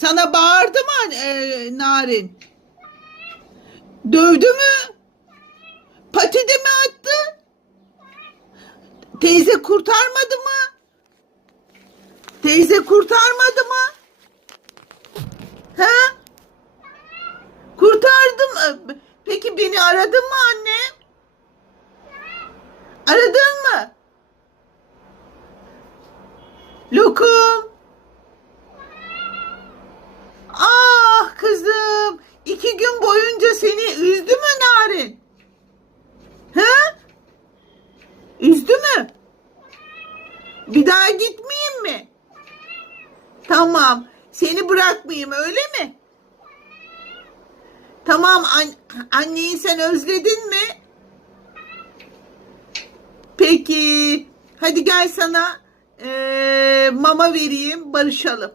Sana bağırdı mı e, Narin? Dövdü mü? Pati de mi attı? Teyze kurtarmadı mı? Teyze kurtarmadı mı? Ha? Kurtardım. Peki beni aradın mı anne? Aradın mı? Lokum. İki gün boyunca seni üzdü mü Narin? Ha? Üzdü mü? Bir daha gitmeyeyim mi? Tamam. Seni bırakmayayım öyle mi? Tamam an- anneyi sen özledin mi? Peki. Hadi gel sana eee, mama vereyim barışalım.